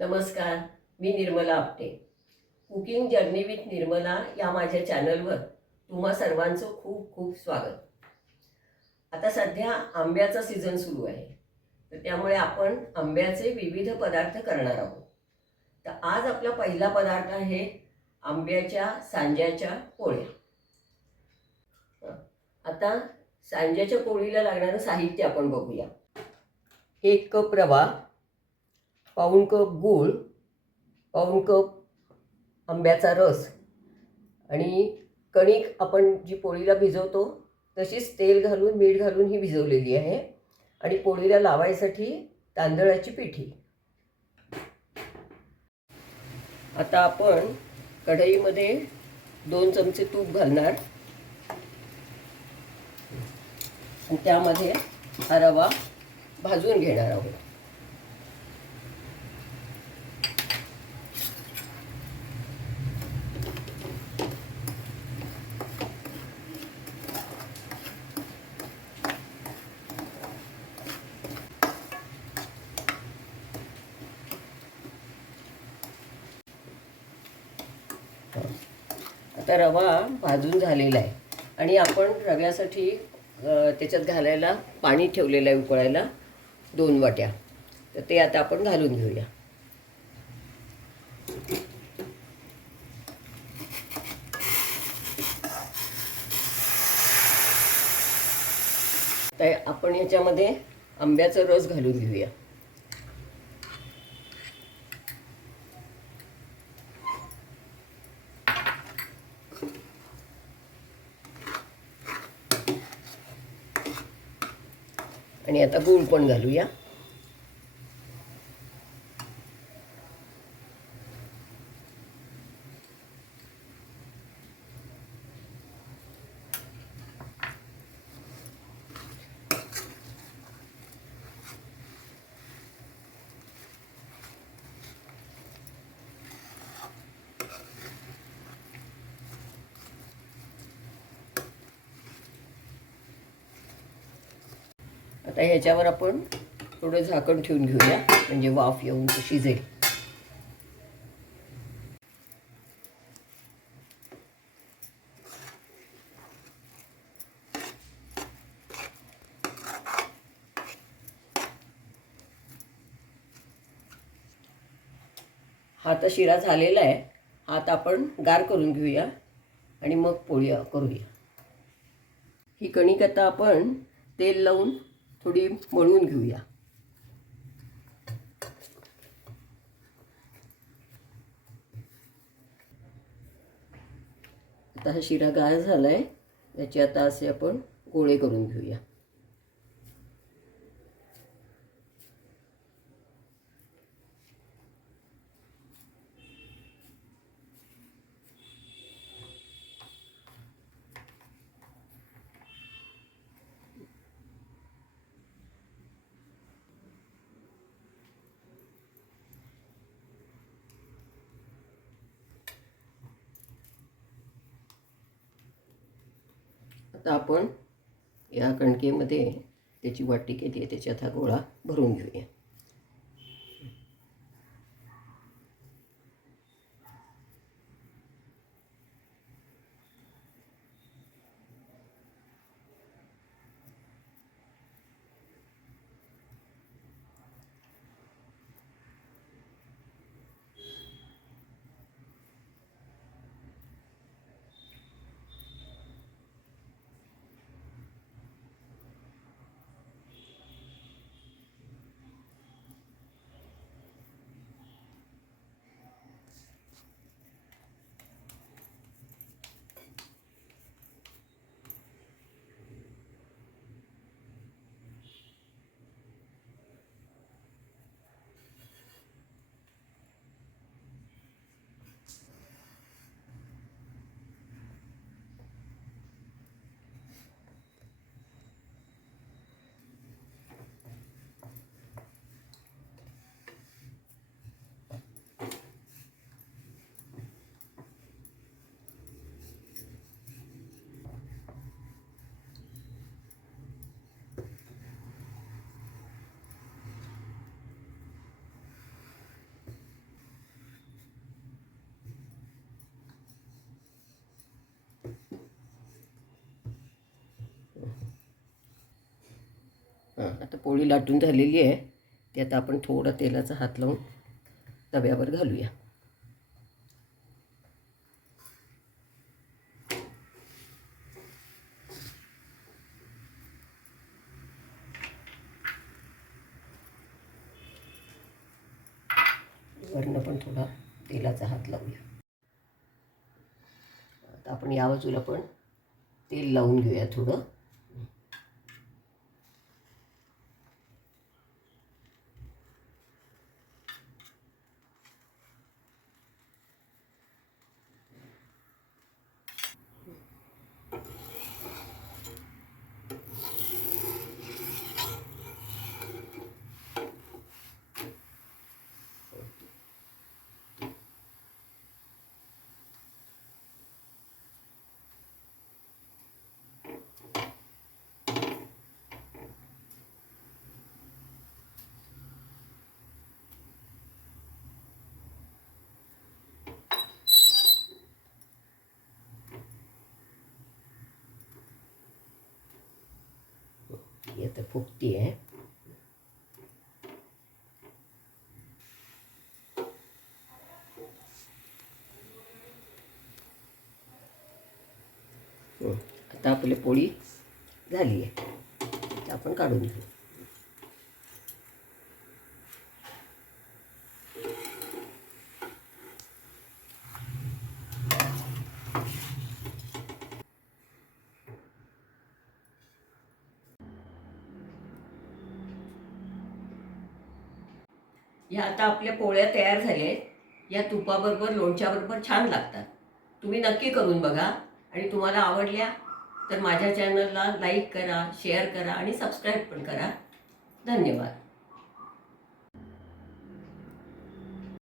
नमस्कार मी Nirmala Apte. Cooking journey with Nirmala या माझ्या चॅनलवर तुम्हा सर्वांचं खूप खूप स्वागत. आता सध्या आंब्याचा सीझन सुरू आहे. तर त्यामुळे आपण आंब्याचे विविध पदार्थ करणार आहोत. तर आज आपला पहिला पदार्थ आहे आंब्याच्या सांज्याच्या पोळ्या. आता सांज्याच्या पोळीला लागणारं साहित्य आपण बघूया. एक कप रवा पाऊण कप गूळ पाऊण कप आंब्याचा रस आणि कणिक आपण जी पोळीला भिजवतो तशीच तेल घालून मीठ घालून ही भिजवलेली आहे. आणि पोळीला लावायसाठी तांदळाची पिठी. आता आपण कढईमध्ये दोन चमचे तूप घालणार. त्यामध्ये हा रवा भाजून घेणार आहोत. आता रवा भाजून झालेला आहे. आणि आपण रव्यासाठी त्याच्यात घालायला पाणी ठेवलेलं आहे उकळायला दोन वाट्या. तर ते आता आपण घालून घेऊया. तर आपण याच्यामध्ये आंब्याचा रस घालून घेऊया. आणि आता गूळ पण घालूया. आता ह्याच्यावर आपण थोडं झाकण ठेवून घेऊया. म्हणजे वाफ येऊन तो शिजेल. हा तर शिरा झालेला आहे. हात आपण गार करून घेऊया आणि मग पोळी करूया. ही कणिक आता आपण तेल लावून थोडी मळून घेऊया. आता हा शिरा गाळ झाला आहे याचे आता असे आपण गोळे करून घेऊया. आता आपण या कणकेमध्ये त्याची वाटी केली आहे त्याच्यात हा गोळा भरून घेऊया. आता पोळी लाटून झालेली आहे. ती आता आपण थोडं तेलाचा हात लावून तव्यावर घालूया. वरनं पण थोडा तेलाचा हात लावूया. आता आपण या बाजूला पण तेल लावून घेऊया थोडं. ही आता फुगती आहे आता आपली पोळी झाली आहे. आपण काढून घेऊ. या आता आपल्या पोळ्या तयार झाल्या आहेत. या तुपाबरोबर लोणच्याबरोबर छान लागतात. तुम्ही नक्की करून बघा. आणि तुम्हाला आवडल्या तर माझ्या चॅनलला लाईक करा शेअर करा आणि सबस्क्राईब पण करा. धन्यवाद.